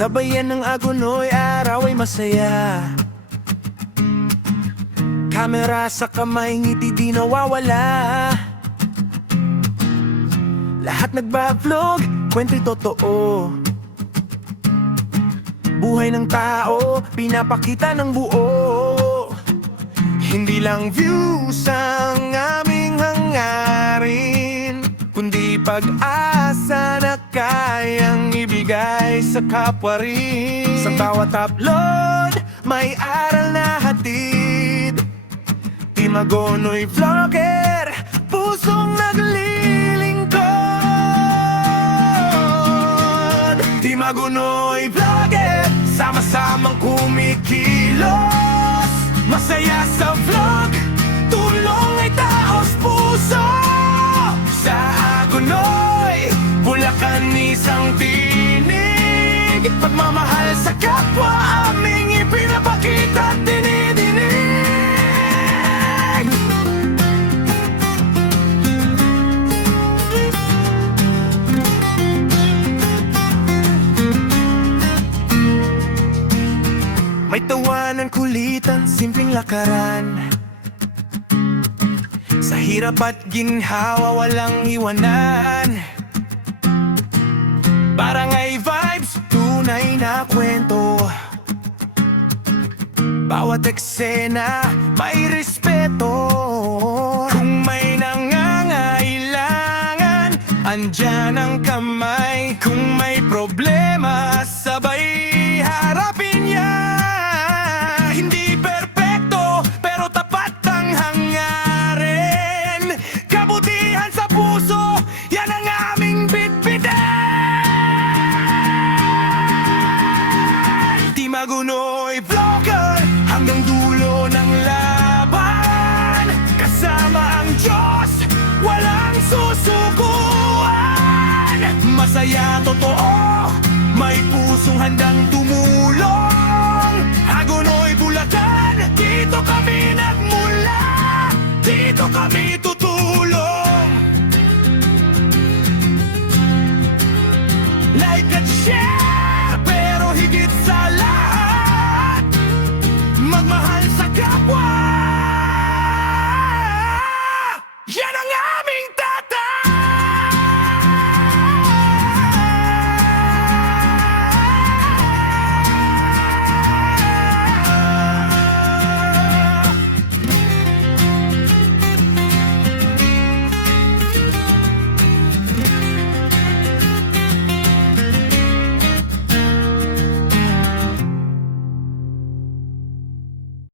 Sabayan ng agunoy, araw ay masaya. Kamera sa kamay, ngiti di nawawala. Lahat nagba-vlog, kwento'y totoo. Buhay ng tao, pinapakita ng buo. Hindi lang views ang aming hangarin, kundi pag-asa na kayang ibigay sa kapwa rin. Sa bawat upload, may aral na hatid. Team Agonoy Vlogger, pusong naglilingkod. Team Agonoy Vlogger, sama-samang kumikilos. Masaya sa vlog, tulong ay taos puso. Sa Agonoy, Bulacan isang tinig. Pagmamahal sa kapwa, aming ipinapakita at dinidinig. May tawanan, kulitan, simpleng lakaran. Sa hirap at ginhawa, walang iwanan. Barangay vibes, tunay na kwento. Bawat eksena, may respeto. Kung may nangangailangan, andyan ang kamay. Kung may problema, sabay harapin niya. Hindi perpekto, pero tapat ang hangarin. Kabutihan sa puso, yan ang aming bitbitin. Team Agonoy Vlogger, hanggang dulo ng laban. Kasama ang Diyos, walang susukuan. Masaya, totoo, may pusong handang tumulong. Agonoy Bulacan, dito kami nagmula. Dito kami tutulong. Like at share, pero higit sa lahat, magmahal sa kapwa.